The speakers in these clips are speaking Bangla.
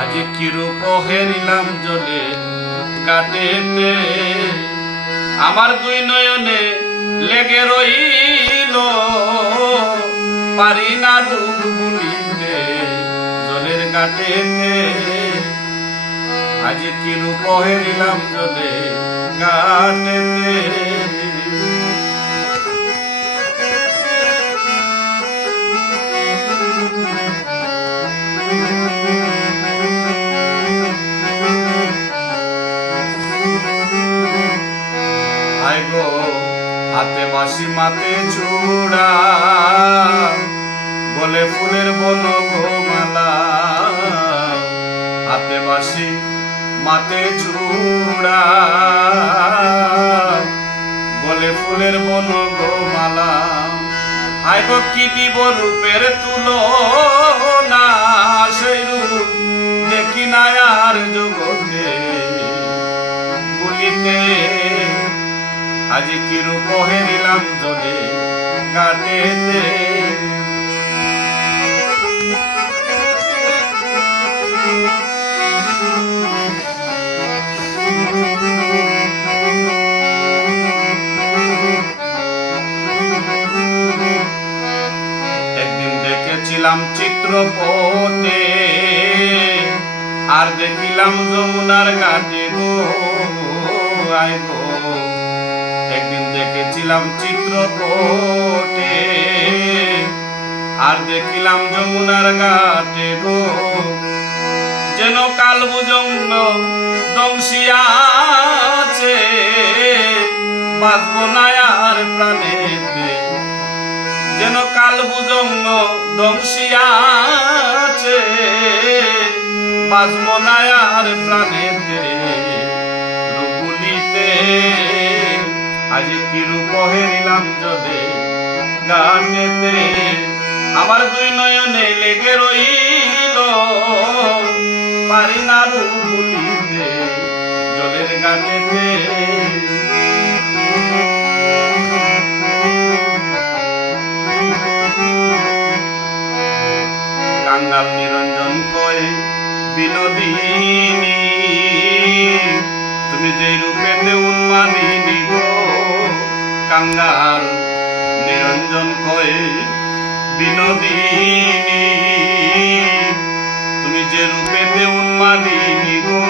আজ কিরূপ হেরিলাম জলে কাটেতে, আমার দুই নয়নে লেগে রইল, পারি না ডুব বুলিতে জলের কাটেতে। আজ কিরূপ হেরিলাম জলে কাটেতে। হাতে বাঁশি মাতে চূড়া, বলে ফুলের বন গোমালা। হাতে বাঁশি মাতে চূড়া, বলে ফুলের বন গোমালা। আয় গো কি দিব রূপের তুলনা, সেই রূপ দেখি না আর জগতে বলিতে। আজ কিরূপ হেরিলাম জলে কাটেতে। একদিন দেখেছিলাম চিত্রপটে, আর দেখিলাম যমুনার ঘাটে গো। আয় গো একদিন দেখেছিলাম চিত্রপটে, আর দেখিলাম যমুনার ঘাটে গো। যেন কালভুজঙ্গ দংশিয়াছে, বাঁচব না আর প্রাণেতে। যেন কালভুজঙ্গ দংশিয়াছে, বাঁচব না আর প্রাণেতে রূপুলিতে। আজ কিরূপ হেরিলাম জলে কাটেতে, আমার দুই নয়নে লেগে রইল, পারি না ডুব বুলিতে জলের ঘাটেতে। কাঙ্গাল নিরঞ্জন কয় বিনোদিনী, তুমি যে রূপেতে উন্মাদিনী গো। কাঙ্গাল নিরঞ্জন কয় বিনোদিনী, তুমি যে রূপেতে উন্মাদিনী গো।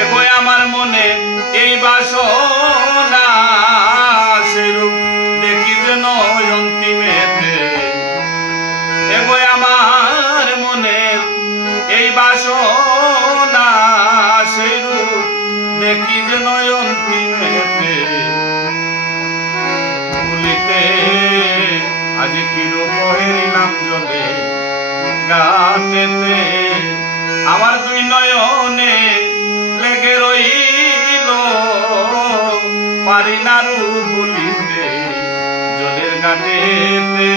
এগো আমার মনে এই বাসনা, সে রূপ দেখি যেন অন্তিমেতে। এগো আমার মনে এই বাসনা, সে রূপ দেখি যেন অন্তিমেতে ভুলিতে। আজ কিরূপ হেরিলাম জলে কাটেতে, আমার দুই নয়নে লেগে রইল, পারি না ডুব বুলিতে জলের ঘাটেতে।